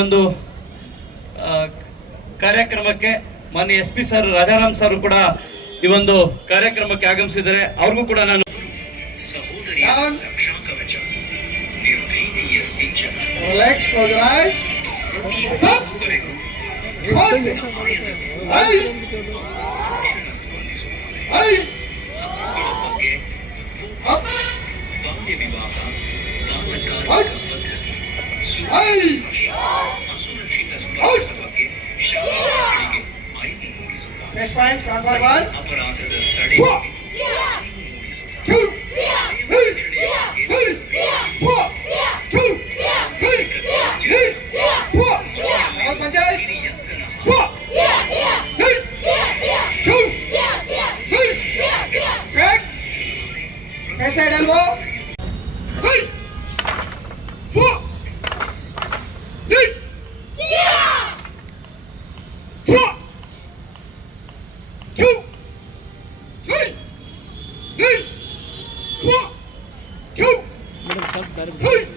ಒಂದು ಕಾರ್ಯಕ್ರಮಕ್ಕೆ ಮಾನ್ಯ S P sir Rajaram sir ಕೂಡ ಈ ಒಂದು ಕಾರ್ಯಕ್ರಮಕ್ಕೆ ಆಗಮಿಸಿದರೆ ಅವ್ರಿಗೂ ಕೂಡ ನಾನು ಸಹೋದರಿ ಬಾಲ್ಯ ವಿವಾಹ ಬಾಲಕಾರ್ಮಿಕ Halt. ಪದ್ಧತಿ hey, ಅಸುರಕ್ಷಿತ ಸ್ಪರ್ಶದ ಬಗ್ಗೆ ಶಾಲೆಗಳಿಗೆ ಅರಿವು ಮೂಡಿಸುತ್ತಾರೆ Next point, count for one, ಅಪರಾಧದ ತಡೆ Four. ಅರಿವು ಮೂಡಿಸುತ್ತಾರೆ two, Benim...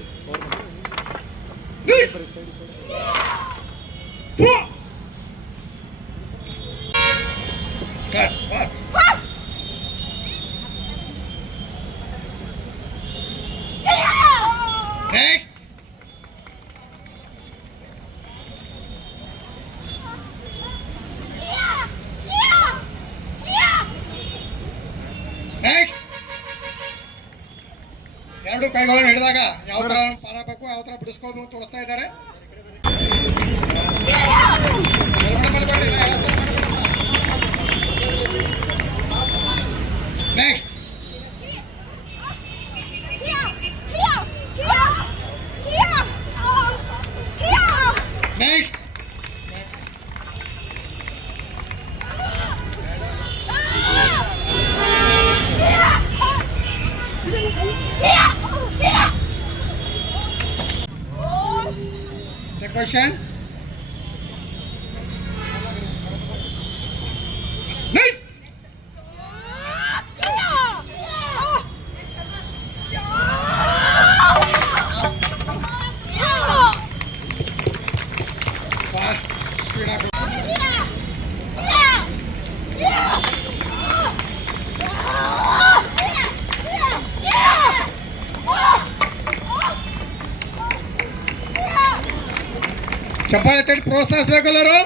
ಚಪ್ಪಾಳೆ ತಟ್ಟಿ ಪ್ರೋತ್ಸಾಹಿಸ್ಬೇಕಲ್ಲರು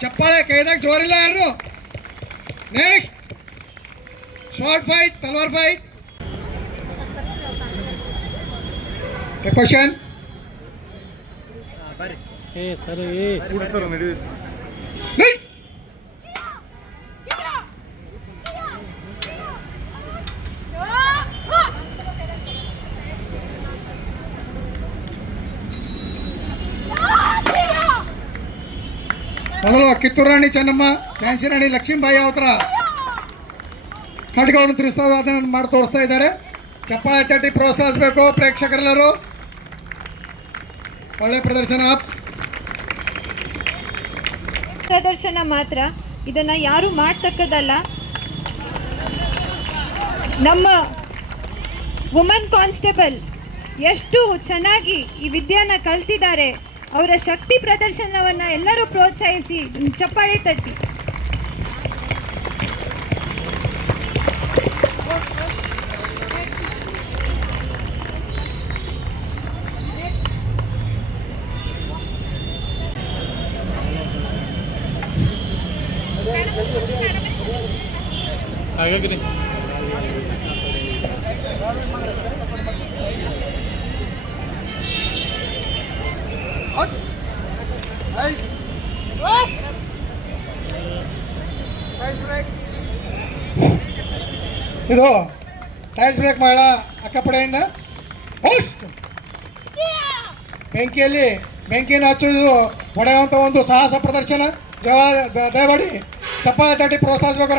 ಚಪ್ಪಾಳೆ ಕೈದಾಗ ಜೋರಿಲ್ಲ ಯಾರು ಶಾರ್ಟ್ ಫೈಟ್ ತಲ್ವಾರ್ ಫೈಟ್ ಕ್ವಶನ್ ಮೊದಲು ಕಿತ್ತೂರು ರಾಣಿ ಚೆನ್ನಮ್ಮ ಝಾನ್ಸಿ ರಾಣಿ ಲಕ್ಷ್ಮೀಬಾಯಿ ಅವತರ ಖಡ್ಗವನ್ನು ತಿಳಿಸ್ತಾ ಅದನ್ನು ಮಾಡಿ ತೋರಿಸ್ತಾ ಇದ್ದಾರೆ. ಚಪ್ಪಾಳೆ ತಟ್ಟಿ ಪ್ರೋತ್ಸಾಹಿಸಬೇಕು ಪ್ರೇಕ್ಷಕರೆಲ್ಲರೂ. ಒಳ್ಳೆ ಪ್ರದರ್ಶನ. ಪ್ರದರ್ಶನ ಮಾತ್ರ. ಇದನ್ನು ಯಾರು ಮಾಡ್ತಕ್ಕದಲ್ಲ ನಮ್ಮ ವುಮನ್ ಕಾನ್ಸ್ಟೇಬಲ್ ಎಷ್ಟು ಚೆನ್ನಾಗಿ ಈ ವಿದ್ಯೆಯನ್ನು ಕಲ್ತಿದ್ದಾರೆ. ಅವರ ಶಕ್ತಿ ಪ್ರದರ್ಶನವನ್ನು ಎಲ್ಲರೂ ಪ್ರೋತ್ಸಾಹಿಸಿ, ಚಪ್ಪಾಳೆ ತಟ್ಟಿ. ಇದು ಟೈಲ್ಸ್ ಬ್ರೇಕ್ ಮಾಡ ಅಕ್ಕಪಡೆಯಿಂದ ಬೆಂಕಿಯಲ್ಲಿ, ಬೆಂಕಿಯನ್ನು ಹಚ್ಚುವುದು ಹೊಡೆಯುವಂಥ ಒಂದು ಸಾಹಸ ಪ್ರದರ್ಶನ. ಜವಾ ದಯಮಾಡಿ, ಚಪ್ಪಾಳೆ ತಟ್ಟಿ ಪ್ರೋತ್ಸಾಹಿಸಬೇಕು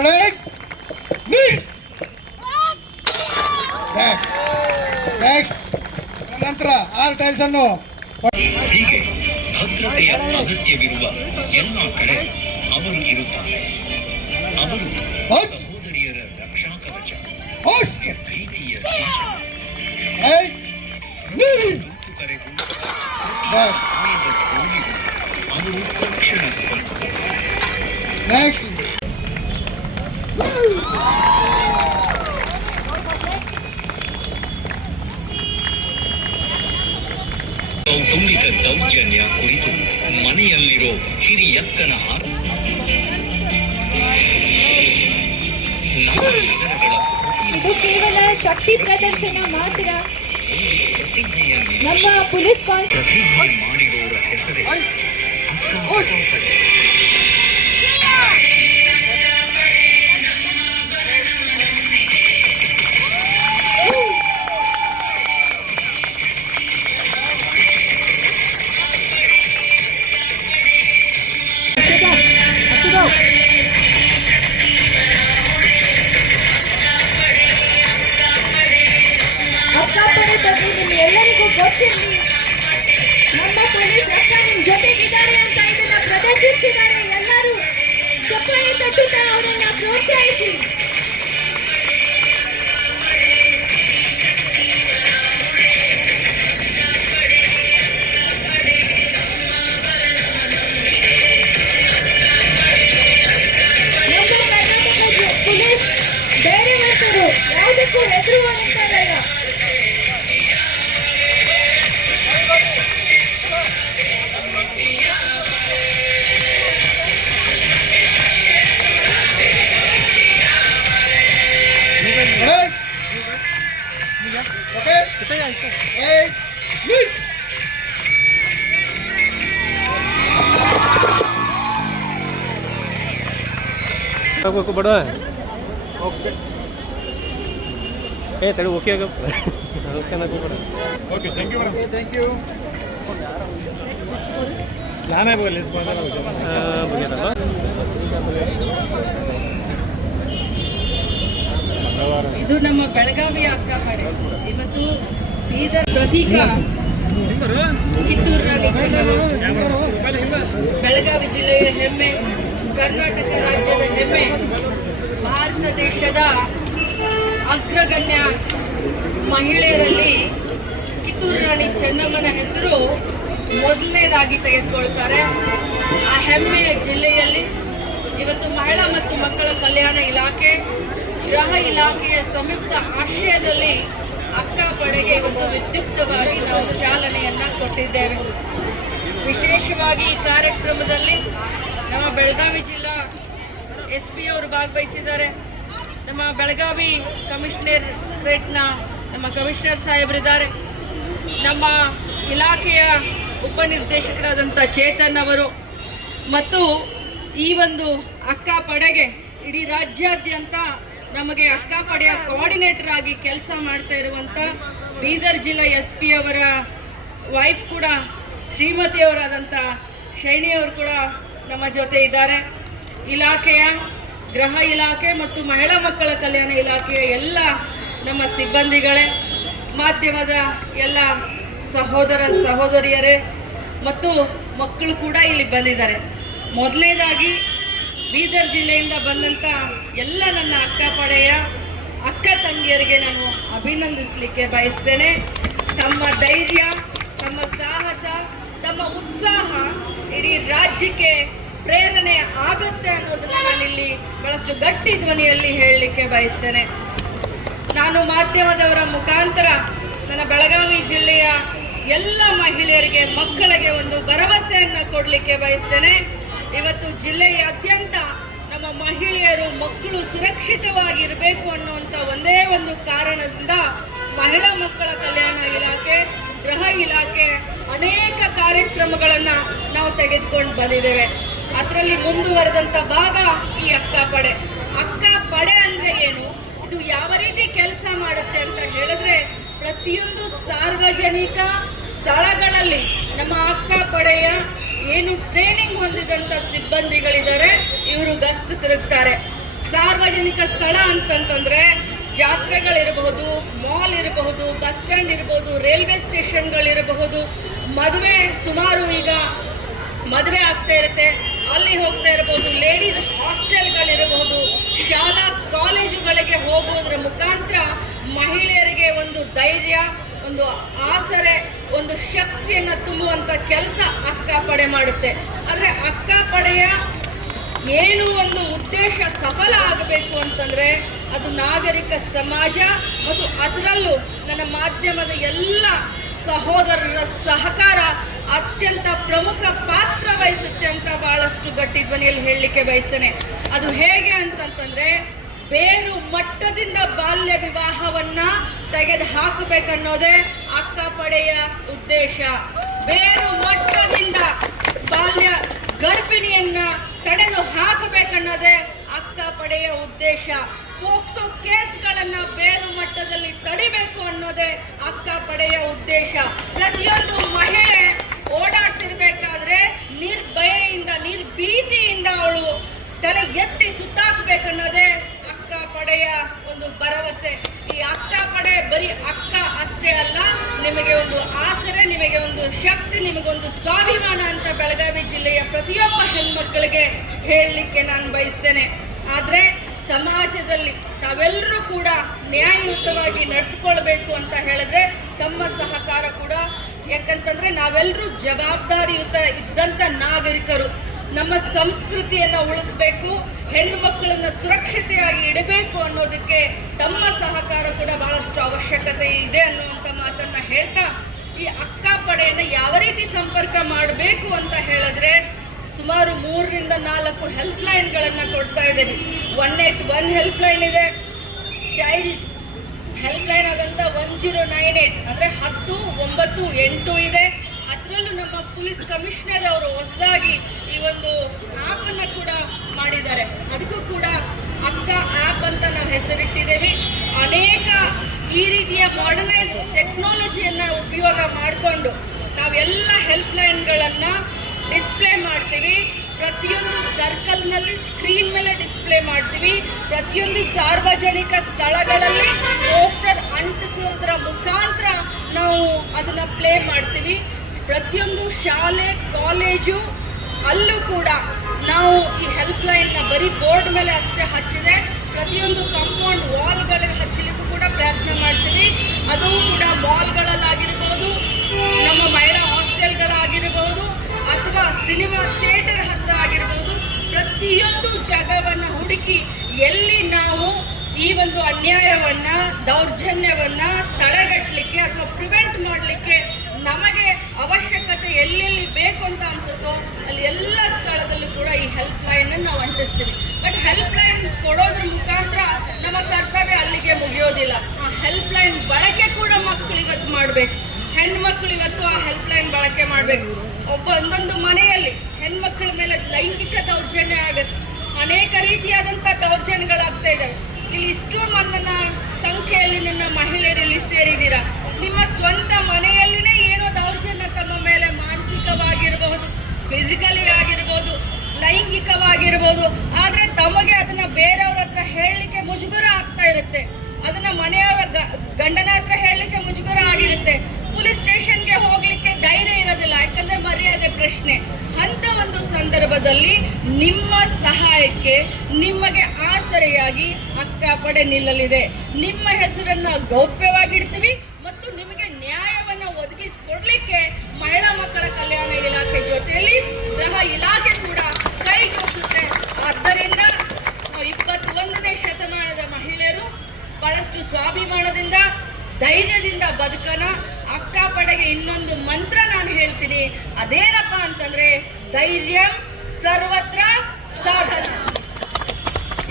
ಬ್ಯಾಕ್ ಬ್ಯಾಕ್ ನಂತರ ಆರು ಟೈಲ್ಸ್ ಅನ್ನು ಹೀಗೆ ಭದ್ರತೆಯ ಅಗತ್ಯವಿರುವ ಎಲ್ಲ ಕಡೆ ಅವರು ಇರುತ್ತಾರೆ. ಅವರು ಸಹೋದರಿಯರ ರಕ್ಷಾ ಕವಚ ಭೀತಿಯ ಕರೆಗೂ ಅವರು ತಕ್ಷಣ ಸ್ಪರ್ಧಿಸುತ್ತಾರೆ. ದೌರ್ಜನ್ಯ ಕುರಿತು ಮನೆಯಲ್ಲಿರೋ ಹಿರಿಯಕ್ಕನ ಇದು ಕೇವಲ ಶಕ್ತಿ ಪ್ರದರ್ಶನ ಮಾತ್ರ. ನಮ್ಮ ಪೊಲೀಸ್ ಕಾನ್ಸ್ಟೇಬಲ್ ಮಾಡಿರೋರ ಹೆಸರೇ. ಗೊತ್ತಿರಲಿ ನಮ್ಮ ಪೊಲೀಸ್ ಅಕ್ಕ ನಿಮ್ ಜೊತೆಗಿದ್ದಾರೆ ಅಂತ ಇದನ್ನ ಪ್ರದರ್ಶಿಸ್ತಿದ್ದಾರೆ. ಎಲ್ಲರೂ ಚಪ್ಪಾಳೆ ತಟ್ಟುತ್ತಾ ಅವರನ್ನ ಪ್ರೋತ್ಸಾಹಿಸಿ. ಆಗಬೇಕು ಬಡ. ಓಕೆ ಏ ತಡಿ ಓಕೆ ಆಗಪ್ಪ ಓಕೆ ಅನ್ನಕ್ಕೆ ಬೇಡ. Okay thank you madam thank you ನಾನೇ ಮುಗಿಯದಲ್ಲ ಇದು ನಮ್ಮ ಬೆಳಗಾವಿ ಅಕ್ಕ ಕಡೆ. ಇವತ್ತು ಬೀದರ್ ಪ್ರತೀಕ. ಕಿತ್ತೂರು ರಾಣಿ ಚೆನ್ನಮ್ಮ ಬೆಳಗಾವಿ ಜಿಲ್ಲೆಯ ಹೆಮ್ಮೆ. ಕರ್ನಾಟಕ ರಾಜ್ಯದ ಹೆಮ್ಮೆ ಭಾರತ ದೇಶದ ಅಗ್ರಗಣ್ಯ ಮಹಿಳೆಯರಲ್ಲಿ ಕಿತ್ತೂರು ರಾಣಿ ಚೆನ್ನಮ್ಮನ ಹೆಸರು ಮೊದಲನೇದಾಗಿ ತೆಗೆದುಕೊಳ್ತಾರೆ. ಆ ಹೆಮ್ಮೆಯ ಜಿಲ್ಲೆಯಲ್ಲಿ ಇವತ್ತು ಮಹಿಳಾ ಮತ್ತು ಮಕ್ಕಳ ಕಲ್ಯಾಣ ಇಲಾಖೆ, ಗೃಹ ಇಲಾಖೆಯ ಸಂಯುಕ್ತ ಆಶ್ರಯದಲ್ಲಿ ಅಕ್ಕ ಪಡೆಗೆ ಇವತ್ತು ವಿದ್ಯುಕ್ತವಾಗಿ ನಾವು ಚಾಲನೆಯನ್ನು ಕೊಟ್ಟಿದ್ದೇವೆ. ವಿಶೇಷವಾಗಿ ಈ ಕಾರ್ಯಕ್ರಮದಲ್ಲಿ ನಮ್ಮ ಬೆಳಗಾವಿ ಜಿಲ್ಲಾ ಎಸ್ ಪಿ ಅವರು ಭಾಗವಹಿಸಿದ್ದಾರೆ. ನಮ್ಮ ಬೆಳಗಾವಿ ಕಮಿಷನರೇಟ್ನ ನಮ್ಮ ಕಮಿಷನರ್ ಸಾಹೇಬರಿದ್ದಾರೆ. ನಮ್ಮ ಇಲಾಖೆಯ ಉಪನಿರ್ದೇಶಕರಾದಂಥ ಚೇತನ್ ಅವರು ಮತ್ತು ಈ ಒಂದು ಅಕ್ಕ ಪಡೆಗೆ ಇಡೀ ರಾಜ್ಯಾದ್ಯಂತ ನಮಗೆ ಅಕ್ಕ ಪಡೆಯ ಕೋಆರ್ಡಿನೇಟರ್ ಆಗಿ ಕೆಲಸ ಮಾಡ್ತಾ ಇರುವಂಥ ಬೀದರ್ ಜಿಲ್ಲಾ ಎಸ್ ಪಿ ಅವರ ವೈಫ್ ಕೂಡ ಶ್ರೀಮತಿಯವರಾದಂಥ ಶೈನಿಯವರು ಕೂಡ ನಮ್ಮ ಜೊತೆ ಇದ್ದಾರೆ. ಇಲಾಖೆಯ, ಗೃಹ ಇಲಾಖೆ ಮತ್ತು ಮಹಿಳಾ ಮಕ್ಕಳ ಕಲ್ಯಾಣ ಇಲಾಖೆಯ ಎಲ್ಲ ನಮ್ಮ ಸಿಬ್ಬಂದಿಗಳೇ, ಮಾಧ್ಯಮದ ಎಲ್ಲ ಸಹೋದರ ಸಹೋದರಿಯರೇ ಮತ್ತು ಮಕ್ಕಳು ಕೂಡ ಇಲ್ಲಿ ಬಂದಿದ್ದಾರೆ. ಮೊದಲನೇದಾಗಿ ಬೀದರ್ ಜಿಲ್ಲೆಯಿಂದ ಬಂದಂಥ ಎಲ್ಲ ನನ್ನ ಅಕ್ಕ ಪಡೆಯ ಅಕ್ಕ ತಂಗಿಯರಿಗೆ ನಾನು ಅಭಿನಂದಿಸಲಿಕ್ಕೆ ಬಯಸ್ತೇನೆ. ತಮ್ಮ ಧೈರ್ಯ, ತಮ್ಮ ಸಾಹಸ ತಮ್ಮ ಉತ್ಸಾಹ ಇಡೀ ರಾಜ್ಯಕ್ಕೆ ಪ್ರೇರಣೆ ಆಗುತ್ತೆ ಅನ್ನೋದನ್ನ ನಾನಿಲ್ಲಿ ಬಹಳಷ್ಟು ಗಟ್ಟಿ ಧ್ವನಿಯಲ್ಲಿ ಹೇಳಲಿಕ್ಕೆ ಬಯಸ್ತೇನೆ. ನಾನು ಮಾಧ್ಯಮದವರ ಮುಖಾಂತರ ನನ್ನ ಬೆಳಗಾವಿ ಜಿಲ್ಲೆಯ ಎಲ್ಲ ಮಹಿಳೆಯರಿಗೆ, ಮಕ್ಕಳಿಗೆ ಒಂದು ಭರವಸೆಯನ್ನು ಕೊಡಲಿಕ್ಕೆ ಬಯಸ್ತೇನೆ. ಇವತ್ತು ಜಿಲ್ಲೆಯಾದ್ಯಂತ ನಮ್ಮ ಮಹಿಳೆಯರು, ಮಕ್ಕಳು ಸುರಕ್ಷಿತವಾಗಿರಬೇಕು ಅನ್ನುವಂಥ ಒಂದೇ ಒಂದು ಕಾರಣದಿಂದ ಮಹಿಳಾ ಮಕ್ಕಳ ಕಲ್ಯಾಣ ಇಲಾಖೆ, ಗೃಹ ಇಲಾಖೆ ಅನೇಕ ಕಾರ್ಯಕ್ರಮಗಳನ್ನು ನಾವು ತೆಗೆದುಕೊಂಡು ಬಂದಿದ್ದೇವೆ. ಅದರಲ್ಲಿ ಮುಂದುವರೆದಂಥ ಭಾಗ ಈ ಅಕ್ಕ ಪಡೆ. ಅಕ್ಕ ಪಡೆ ಅಂದ್ರೆ ಏನು? ಇದು ಯಾವ ರೀತಿ ಕೆಲಸ ಮಾಡುತ್ತೆ ಅಂತ ಹೇಳಿದ್ರೆ ಪ್ರತಿಯೊಂದು ಸಾರ್ವಜನಿಕ ಸ್ಥಳಗಳಲ್ಲಿ ನಮ್ಮ ಅಕ್ಕ ಪಡೆಯ ಏನು ಟ್ರೈನಿಂಗ್ ಹೊಂದಿದಂತ ಸಿಬ್ಬಂದಿಗಳಿದ್ದಾರೆ, ಇವರು ಗಸ್ತು ತಿರುಗ್ತಾರೆ. ಸಾರ್ವಜನಿಕ ಸ್ಥಳ ಅಂತಂತಂದ್ರೆ ಜಾತ್ರೆಗಳಿರಬಹುದು, ಮಾಲ್ ಇರಬಹುದು, ಬಸ್ ಸ್ಟ್ಯಾಂಡ್ ಇರಬಹುದು, ರೈಲ್ವೆ ಸ್ಟೇಷನ್ಗಳಿರಬಹುದು. ಮದುವೆ ಸುಮಾರು ಈಗ ಮದುವೆ ಆಗ್ತಾ ಇರುತ್ತೆ. ಅಲ್ಲಿ ಹೋಗ್ತಾ ಇರಬಹುದು, ಲೇಡೀಸ್ ಹಾಸ್ಟೆಲ್ಗಳಿರಬಹುದು. ಶಾಲಾ ಕಾಲೇಜುಗಳಿಗೆ ಹೋಗುವುದರ ಮುಖಾಂತರ ಮಹಿಳೆಯರಿಗೆ ಒಂದು ಧೈರ್ಯ, ಒಂದು ಆಸರೆ, ಒಂದು ಶಕ್ತಿಯನ್ನು ತುಂಬುವಂತ ಕೆಲಸ ಅಕ್ಕ ಪಡೆ ಮಾಡುತ್ತೆ. ಆದರೆ ಅಕ್ಕ ಪಡೆಯ ಏನು ಒಂದು ಉದ್ದೇಶ ಸಫಲ ಆಗಬೇಕು ಅಂತಂದ್ರೆ ಅದು ನಾಗರಿಕ ಸಮಾಜ ಮತ್ತು ಅದರಲ್ಲೂ ನನ್ನ ಮಾಧ್ಯಮದ ಎಲ್ಲ ಸಹೋದರರ ಸಹಕಾರ ಅತ್ಯಂತ ಪ್ರಮುಖ ಪಾತ್ರ ವಹಿಸುತ್ತೆ ಅಂತ ಬಹಳಷ್ಟು ಗಟ್ಟಿ ಧ್ವನಿಯಲ್ಲಿ ಹೇಳಲಿಕ್ಕೆ ಬಯಸ್ತೇನೆ. ಅದು ಹೇಗೆ ಅಂತಂತಂದ್ರೆ ಬೇರು ಮಟ್ಟದಿಂದ ಬಾಲ್ಯ ವಿವಾಹವನ್ನ ತೆಗೆದು ಹಾಕಬೇಕನ್ನೋದೇ ಅಕ್ಕ ಪಡೆಯ ಉದ್ದೇಶ. ಬೇರು ಮಟ್ಟದಿಂದ ಬಾಲ್ಯ ಗರ್ಭಿಣಿಯನ್ನ ತಡೆದು ಹಾಕಬೇಕನ್ನೋದೇ ಅಕ್ಕ ಪಡೆಯ ಉದ್ದೇಶ. ಪೋಕ್ಸೋ ಕೇಸ್ಗಳನ್ನ ಬೇರು ಮಟ್ಟದಲ್ಲಿ ತಡಿಬೇಕು ಅನ್ನೋದೇ ಅಕ್ಕ ಪಡೆಯ ಉದ್ದೇಶ. ಪ್ರತಿಯೊಂದು ಮಹಿಳೆ ಓಡಾಡ್ತಿರ್ಬೇಕಾದ್ರೆ ನಿರ್ಭಯೆಯಿಂದ, ನಿರ್ಭೀತಿಯಿಂದ ಅವಳು ತಲೆ ಎತ್ತಿ ಸುತ್ತಾಕ್ಬೇಕನ್ನೋದೇ ಅಕ್ಕ ಪಡೆಯ ಒಂದು ಭರವಸೆ. ಈ ಅಕ್ಕ ಪಡೆ ಬರೀ ಅಕ್ಕ ಅಷ್ಟೇ ಅಲ್ಲ, ನಿಮಗೆ ಒಂದು ಆಸರೆ, ನಿಮಗೆ ಒಂದು ಶಕ್ತಿ ನಿಮಗೊಂದು ಸ್ವಾಭಿಮಾನ ಅಂತ ಬೆಳಗಾವಿ ಜಿಲ್ಲೆಯ ಪ್ರತಿಯೊಬ್ಬ ಹೆಣ್ಮಕ್ಳಿಗೆ ಹೇಳಲಿಕ್ಕೆ ನಾನು ಬಯಸ್ತೇನೆ. ಆದರೆ ಸಮಾಜದಲ್ಲಿ ತಾವೆಲ್ಲರೂ ಕೂಡ ನ್ಯಾಯಯುತವಾಗಿ ನಡೆದುಕೊಳ್ಬೇಕು ಅಂತ ಹೇಳಿದ್ರೆ ತಮ್ಮ ಸಹಕಾರ ಕೂಡ. ಯಾಕಂತಂದ್ರೆ ನಾವೆಲ್ಲರೂ ಜವಾಬ್ದಾರಿಯುತ ಇದ್ದಂಥ ನಾಗರಿಕರು. ನಮ್ಮ ಸಂಸ್ಕೃತಿಯನ್ನು ಉಳಿಸ್ಬೇಕು ಹೆಣ್ಣು ಮಕ್ಕಳನ್ನ ಸುರಕ್ಷತೆಯಾಗಿ ಇಡಬೇಕು ಅನ್ನೋದಕ್ಕೆ ತಮ್ಮ ಸಹಕಾರ ಕೂಡ ಬಹಳಷ್ಟು ಅವಶ್ಯಕತೆ ಇದೆ ಅನ್ನುವಂಥ ಮಾತನ್ನ ಹೇಳ್ತಾ ಈ ಅಕ್ಕ ಪಡೆಯನ್ನು ಯಾವ ರೀತಿ ಸಂಪರ್ಕ ಮಾಡಬೇಕು ಅಂತ ಹೇಳಿದ್ರೆ ಸುಮಾರು ಮೂರರಿಂದ ನಾಲ್ಕು ಹೆಲ್ಪ್ ಲೈನ್ಗಳನ್ನು ಕೊಡ್ತಾ ಇದ್ದೀನಿ. One eight one help line ಇದೆ. ಚೈಲ್ಡ್ ಹೆಲ್ಪ್ ಲೈನ್ ಆದಂಥ ಒನ್ ಜೀರೋ ನೈನ್ ಏಟ್ ಅಂದರೆ ಹತ್ತು, ಒಂಬತ್ತು, ಎಂಟು ಇದೆ. ಅದರಲ್ಲೂ ನಮ್ಮ ಪೊಲೀಸ್ ಕಮಿಷನರ್ ಅವರು ಹೊಸದಾಗಿ ಈ ಒಂದು ಆ್ಯಪನ್ನು ಕೂಡ ಮಾಡಿದ್ದಾರೆ. ಅದಕ್ಕೂ ಕೂಡ ಅಕ್ಕ ಆ್ಯಪ್ ಅಂತ ನಾವು ಹೆಸರಿಟ್ಟಿದ್ದೀವಿ. ಅನೇಕ ಈ ರೀತಿಯ ಮಾಡರ್ನೈಸ್ ಟೆಕ್ನಾಲಜಿಯನ್ನು ಉಪಯೋಗ ಮಾಡಿಕೊಂಡು ನಾವೆಲ್ಲ ಹೆಲ್ಪ್ ಲೈನ್ಗಳನ್ನ ಡಿಸ್ಪ್ಲೇ ಮಾಡ್ತೀವಿ. ಪ್ರತಿಯೊಂದು ಸರ್ಕಲ್ನಲ್ಲಿ ಸ್ಕ್ರೀನ್ ಮೇಲೆ ಡಿಸ್ಪ್ಲೇ ಮಾಡ್ತೀವಿ. ಪ್ರತಿಯೊಂದು ಸಾರ್ವಜನಿಕ ಸ್ಥಳಗಳಲ್ಲಿ ಪೋಸ್ಟರ್ ಅಂಟಿಸೋದ್ರ ಮುಖಾಂತರ ನಾವು ಅದನ್ನ ಪ್ಲೇ ಮಾಡ್ತೀವಿ. ಪ್ರತಿಯೊಂದು ಶಾಲೆ ಕಾಲೇಜು ಅಲ್ಲೂ ಕೂಡ ನಾವು ಈ ಹೆಲ್ಪ್ ಲೈನ್ನ ಬರೀ ಬೋರ್ಡ್ ಮೇಲೆ ಅಷ್ಟೇ ಹಚ್ಚಿದೆ ಪ್ರತಿಯೊಂದು ಕಾಂಪೌಂಡ್ ವಾಲ್ಗಳಿಗೆ ಹಚ್ಚಲಿಕ್ಕೂ ಕೂಡ ಪ್ರಯತ್ನ ಮಾಡ್ತೀವಿ. ಅದು ಕೂಡ ಮಾಲ್ಗಳಲ್ಲಾಗಿರ್ಬೋದು ನಮ್ಮ ಮಹಿಳಾ ಹಾಸ್ಟೆಲ್ಗಳಾಗಿರಬಹುದು ಅಥವಾ ಸಿನಿಮಾ ಥಿಯೇಟರ್ ಹತ್ರ ಆಗಿರ್ಬೋದು, ಪ್ರತಿಯೊಂದು ಜಾಗವನ್ನು ಹುಡುಕಿ ಎಲ್ಲಿ ನಾವು ಈ ಒಂದು ಅನ್ಯಾಯವನ್ನ, ದೌರ್ಜನ್ಯವನ್ನ ತಡೆಗಟ್ಟಲಿಕ್ಕೆ ಅಥವಾ ಪ್ರಿವೆಂಟ್ ಮಾಡಲಿಕ್ಕೆ ನಮಗೆ ಅವಶ್ಯಕತೆ ಎಲ್ಲೆಲ್ಲಿ ಬೇಕು ಅಂತ ಅನ್ಸುತ್ತೋ ಅಲ್ಲಿ ಎಲ್ಲ ಸ್ಥಳದಲ್ಲೂ ಕೂಡ ಈ ಹೆಲ್ಪ್ ಲೈನ್ ನಾವು ಅಂಟಿಸ್ತೀವಿ. ಬಟ್ ಹೆಲ್ಪ್ ಲೈನ್ ಕೊಡೋದ್ರ ಮುಖಾಂತರ ನಮ್ಮ ಕರ್ತವ್ಯ ಅಲ್ಲಿಗೆ ಮುಗಿಯೋದಿಲ್ಲ. ಆ ಹೆಲ್ಪ್ ಲೈನ್ ಬಳಕೆ ಕೂಡ ಮಕ್ಕಳು ಇವತ್ತು ಮಾಡಬೇಕು. ಹೆಣ್ಮಕ್ಳು ಇವತ್ತು ಆ ಹೆಲ್ಪ್ ಲೈನ್ ಬಳಕೆ ಮಾಡಬೇಕು. ಒಬ್ಬ ಒಂದೊಂದು ಮನೆಯಲ್ಲಿ ಹೆಣ್ಮಕ್ಳ ಮೇಲೆ ಲೈಂಗಿಕ ದೌರ್ಜನ್ಯ ಆಗುತ್ತೆ. ಅನೇಕ ರೀತಿಯಾದಂಥ ದೌರ್ಜನ್ಯಗಳಾಗ್ತಾ ಇದ್ದಾವೆ ಇಲ್ಲಿ ಇಷ್ಟು ನನ್ನ ಸಂಖ್ಯೆಯಲ್ಲಿ ನನ್ನ ಮಹಿಳೆಯರಲ್ಲಿ ಸೇರಿದ್ದೀರಾ? ನಿಮ್ಮ ಸ್ವಂತ ಮನೆಯಲ್ಲಿನೇ ಏನೋ ದೌರ್ಜನ್ಯ ತಮ್ಮ ಮೇಲೆ ಮಾನಸಿಕವಾಗಿರಬಹುದು ಫಿಸಿಕಲಿ ಆಗಿರ್ಬೋದು, ಲೈಂಗಿಕವಾಗಿರ್ಬೋದು, ಆದರೆ ತಮಗೆ ಅದನ್ನು ಬೇರೆಯವ್ರ ಹತ್ರ ಹೇಳಲಿಕ್ಕೆ ಮುಜುಗರ ಆಗ್ತಾ ಇರುತ್ತೆ. ಅದನ್ನ ಮನೆಯವರ ಗಂಡನ ಹತ್ರ ಹೇಳಲಿಕ್ಕೆ ಮುಜುಗರ ಆಗಿರುತ್ತೆ. ಪೊಲೀಸ್ ಸ್ಟೇಷನ್ಗೆ ಹೋಗ್ಲಿಕ್ಕೆ ಧೈರ್ಯ ಇರೋದಿಲ್ಲ, ಯಾಕಂದ್ರೆ ಮರ್ಯಾದೆ ಪ್ರಶ್ನೆ. ಅಂತ ಒಂದು ಸಂದರ್ಭದಲ್ಲಿ ನಿಮ್ಮ ಸಹಾಯಕ್ಕೆ ನಿಮಗೆ ಆಸರೆಯಾಗಿ ಅಕ್ಕ ಪಡೆ ನಿಲ್ಲಲಿದೆ. ನಿಮ್ಮ ಹೆಸರನ್ನ ಗೌಪ್ಯವಾಗಿಡ್ತೀವಿ ಮತ್ತು ನಿಮಗೆ ನ್ಯಾಯವನ್ನ ಒದಗಿಸಿಕೊಡ್ಲಿಕ್ಕೆ ಮಹಿಳಾ ಮಕ್ಕಳ ಕಲ್ಯಾಣ ಇಲಾಖೆ ಜೊತೆಯಲ್ಲಿ ಗೃಹ ಇಲಾಖೆ ಕೂಡ ಕೈ ಜೋಡಿಸುತ್ತೆ ಆದ್ದರಿಂದ ಇಪ್ಪತ್ತೊಂದನೇ ಶತಮಾನದ ಮಹಿಳೆಯರು ಬಹಳಷ್ಟು ಸ್ವಾಭಿಮಾನದಿಂದ, ಧೈರ್ಯದಿಂದ ಬದುಕನ ಅಕ್ಕ ಪಡೆಗೆ ಇನ್ನೊಂದು ಮಂತ್ರ ನಾನು ಹೇಳ್ತೀನಿ. ಅದೇನಪ್ಪ ಅಂತಂದ್ರೆ ಧೈರ್ಯ ಸರ್ವತ್ರ ಸಾಧನ.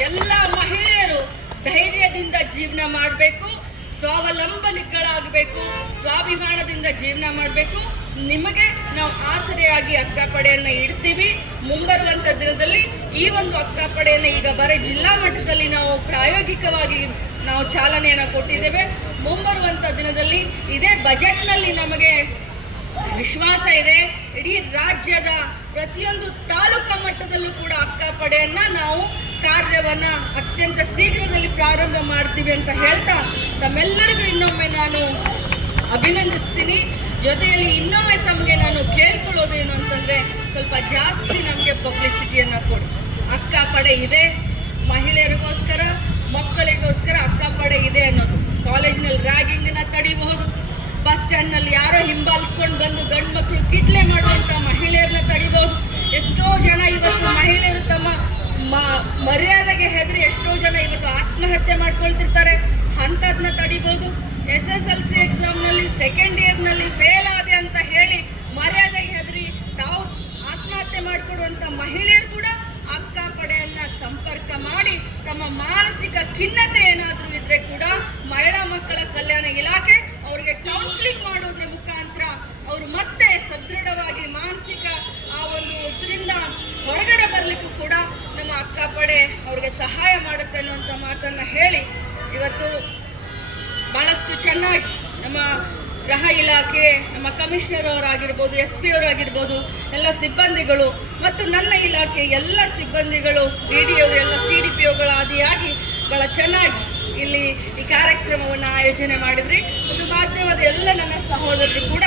ಎಲ್ಲ ಮಹಿಳೆಯರು ಧೈರ್ಯದಿಂದ ಜೀವನ ಮಾಡಬೇಕು ಸ್ವಾವಲಂಬನೆಗಳಾಗಬೇಕು ಸ್ವಾಭಿಮಾನದಿಂದ ಜೀವನ ಮಾಡಬೇಕು. ನಿಮಗೆ ನಾವು ಆಸರೆಯಾಗಿ ಅಕ್ಕ ಪಡೆಯನ್ನು ಇಡ್ತೀವಿ. ಮುಂಬರುವಂಥ ದಿನದಲ್ಲಿ ಈ ಒಂದು ಅಕ್ಕ ಪಡೆಯನ್ನು ಈಗ ಬರೀ ಜಿಲ್ಲಾ ಮಟ್ಟದಲ್ಲಿ ನಾವು ಪ್ರಾಯೋಗಿಕವಾಗಿ ನಾವು ಚಾಲನೆಯನ್ನು ಕೊಟ್ಟಿದ್ದೇವೆ. ಮುಂಬರುವಂಥ ದಿನದಲ್ಲಿ ಇದೇ ಬಜೆಟ್ನಲ್ಲಿ ನಮಗೆ ವಿಶ್ವಾಸ ಇದೆ. ಇಡೀ ರಾಜ್ಯದ ಪ್ರತಿಯೊಂದು ತಾಲೂಕು ಮಟ್ಟದಲ್ಲೂ ಕೂಡ ಅಕ್ಕ ಪಡೆಯನ್ನು ನಾವು ಕಾರ್ಯವನ್ನು ಅತ್ಯಂತ ಶೀಘ್ರದಲ್ಲಿ ಪ್ರಾರಂಭ ಮಾಡ್ತೀವಿ ಅಂತ ಹೇಳ್ತಾ ತಮ್ಮೆಲ್ಲರಿಗೂ ಇನ್ನೊಮ್ಮೆ ನಾನು ಅಭಿನಂದಿಸ್ತೀನಿ. ಜೊತೆಯಲ್ಲಿ ಇನ್ನೊಮ್ಮೆ ತಮಗೆ ನಾನು ಕೇಳ್ಕೊಳ್ಳೋದೇನು ಅಂತಂದರೆ ಸ್ವಲ್ಪ ಜಾಸ್ತಿ ನಮಗೆ ಪಬ್ಲಿಸಿಟಿಯನ್ನು ಕೊಡಿ. ಅಕ್ಕ ಪಡೆ ಇದೆ. ಮಹಿಳೆಯರಿಗೋಸ್ಕರ ಮಕ್ಕಳಿಗೋಸ್ಕರ ಅಕ್ಕಪಡೆ ಇದೆ ಅನ್ನೋದು. ಕಾಲೇಜ್ನಲ್ಲಿ ರ್ಯಾಗಿಂಗ್ನ ತಡಿಬಹುದು. ಬಸ್ ಸ್ಟ್ಯಾಂಡ್ನಲ್ಲಿ ಯಾರೋ ಹಿಂಬಾಲಿಸ್ಕೊಂಡು ಬಂದು ಗಂಡು ಮಕ್ಕಳು ಕಿಟ್ಲೆ ಮಾಡುವಂಥ ಮಹಿಳೆಯರನ್ನ ತಡಿಬಹುದು. ಎಷ್ಟೋ ಜನ ಇವತ್ತು ಮಹಿಳೆಯರು ತಮ್ಮ ಮರ್ಯಾದೆಗೆ ಹೆದರಿ ಎಷ್ಟೋ ಜನ ಇವತ್ತು ಆತ್ಮಹತ್ಯೆ ಮಾಡ್ಕೊಳ್ತಿರ್ತಾರೆ. ಅಂಥದನ್ನ ತಡಿಬೋದು ಎಸ್ ಎಸ್ ಎಲ್ ಸಿ ಎಕ್ಸಾಮ್ನಲ್ಲಿ ಸೆಕೆಂಡ್ ಇಯರ್ನಲ್ಲಿ ಫೇಲ್ ಆದೆ ಅಂತ ಹೇಳಿ ಮರ್ಯಾದೆಗೆ ಹೆದರಿ ತಾವು ಆತ್ಮಹತ್ಯೆ ಮಾಡಿಕೊಡುವಂಥ ಮಹಿಳೆಯರು ಕೂಡ ಅಕ್ಕ ಪಡೆಯನ್ನ ಸಂಪರ್ಕ ಮಾಡಿ ತಮ್ಮ ಮಾನಸಿಕ ಖಿನ್ನತೆ ಏನಾದರೂ ಇದ್ರೆ ಕೂಡ ಮಹಿಳಾ ಮಕ್ಕಳ ಕಲ್ಯಾಣ ಇಲಾಖೆ ಅವರಿಗೆ ಕೌನ್ಸಿಲಿಂಗ್ ಮಾಡೋದ್ರ ಮುಖಾಂತರ ಅವರು ಮತ್ತೆ ಸದೃಢವಾಗಿ ಮಾನಸಿಕ ಆ ಒಂದು ಇದರಿಂದ ಹೊರಗಡೆ ಬರಲಿಕ್ಕೂ ಕೂಡ ನಮ್ಮ ಅಕ್ಕ ಪಡೆ ಅವ್ರಿಗೆ ಸಹಾಯ ಮಾಡುತ್ತೆ ಅನ್ನುವಂಥ ಮಾತನ್ನು ಹೇಳಿ ಇವತ್ತು ಬಹಳಷ್ಟು ಚೆನ್ನಾಗಿ ನಮ್ಮ ಗೃಹ ಇಲಾಖೆ, ನಮ್ಮ ಕಮಿಷನರ್ ಅವರಾಗಿರ್ಬೋದು ಎಸ್ ಪಿ ಅವರಾಗಿರ್ಬೋದು, ಎಲ್ಲ ಸಿಬ್ಬಂದಿಗಳು ಮತ್ತು ನನ್ನ ಇಲಾಖೆ ಎಲ್ಲ ಸಿಬ್ಬಂದಿಗಳು ಡಿ ಡಿ ಅವರು ಎಲ್ಲ ಸಿ ಡಿ ಪಿ ಒಗಳು ಆದಿಯಾಗಿ ಬಹಳ ಚೆನ್ನಾಗಿ ಇಲ್ಲಿ ಈ ಕಾರ್ಯಕ್ರಮವನ್ನು ಆಯೋಜನೆ ಮಾಡಿದ್ರಿ. ಮತ್ತು ಮಾಧ್ಯಮದ ಎಲ್ಲ ನನ್ನ ಸಹೋದರರು ಕೂಡ,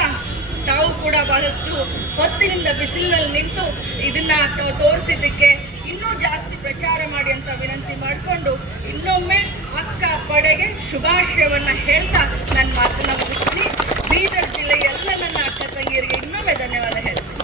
ತಾವು ಕೂಡ ಬಹಳಷ್ಟು ಹೊತ್ತಿನಿಂದ ಬಿಸಿಲಿನಲ್ಲಿ ನಿಂತು ಇದನ್ನ ತೋರಿಸಿದ್ದಕ್ಕೆ ಇನ್ನೂ ಜಾಸ್ತಿ ಪ್ರಚಾರ ಮಾಡಿ ಅಂತ ವಿನಂತಿ ಮಾಡಿಕೊಂಡು ಇನ್ನೊಮ್ಮೆ ಅಕ್ಕ, ಪಡೆಗೆ ಶುಭಾಶಯವನ್ನ ಹೇಳ್ತಾ ನನ್ನ ಮಾತನ್ನ ಎಲ್ಲ ನನ್ನ ಅಕ್ಕ ತಂಗಿಯರಿಗೆ ಇನ್ನೊಮ್ಮೆ ಧನ್ಯವಾದ ಹೇಳ್ತೀನಿ.